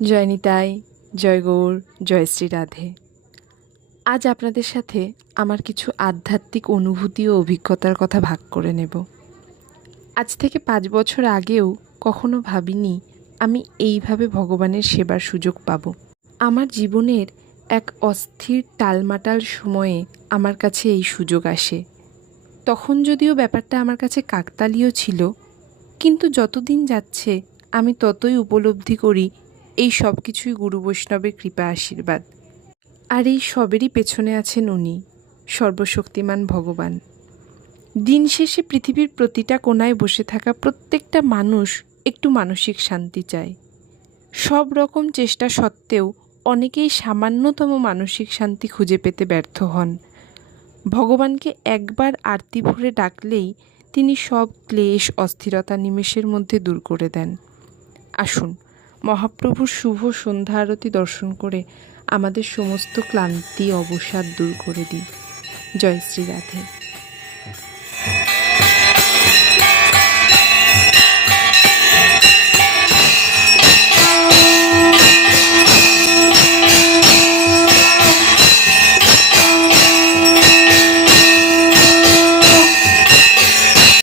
জয় নিতাই, জয় গৌর, জয় শ্রী রাধে। আজ আপনাদের সাথে আমার কিছু আধ্যাত্মিক অনুভূতি ও অভিজ্ঞতার কথা ভাগ করে নেব। আজ থেকে 5 বছর আগেও কখনো ভাবিনি আমি এইভাবে ভগবানের সেবার সুযোগ পাব। আমার জীবনের এক অস্থির টালমাটাল সময়ে আমার কাছে এই সুযোগ আসে। তখন যদিও ব্যাপারটা আমার কাছে কাকতালীয় ছিল, কিন্তু যতদিন যাচ্ছে আমি ততই উপলব্ধি করি এই সব কিছুই গুরু বৈষ্ণবের কৃপা আশীর্বাদ। আর এই সবেরই পেছনে আছেন উনি, সর্বশক্তিমান ভগবান। দিন শেষে পৃথিবীর প্রতিটা কোণায় বসে থাকা প্রত্যেকটা মানুষ একটু মানসিক শান্তি চায়। সব রকম চেষ্টা সত্ত্বেও অনেকেই সামান্যতম মানসিক শান্তি খুঁজে পেতে ব্যর্থ হন। ভগবানকে একবার আরতি ভরে ডাকলেই তিনি সব ক্লেশ অস্থিরতা নিমেষের মধ্যে দূর করে দেন। আসুন মহাপ্রভুর শুভ সন্ধ্যা আরতি দর্শন করে আমাদের সমস্ত ক্লান্তি অবসাদ দূর করে দিই। জয় শ্রী রাধে।